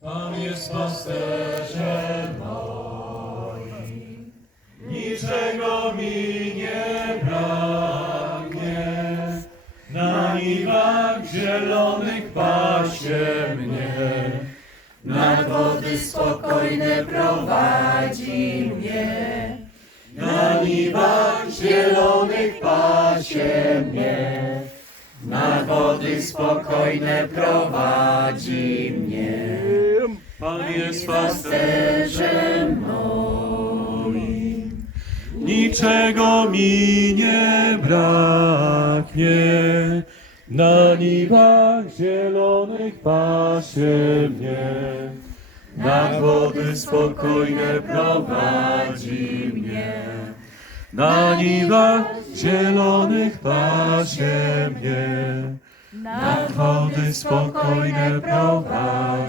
Pan jest pasterzem moim, niczego mi nie braknie. Na niwach zielonych pasie mnie, Nad wody spokojne prowadzi mnie. na niwach zielonych pasie mnie. Na wody spokojne prowadzi mnie. Pan jest pasterzem moim, niczego mi nie braknie. Na niwach zielonych pasie mnie, nad wody spokojne prowadzi mnie. Na niwach zielonych pasie mnie, nad wody spokojne prowadzi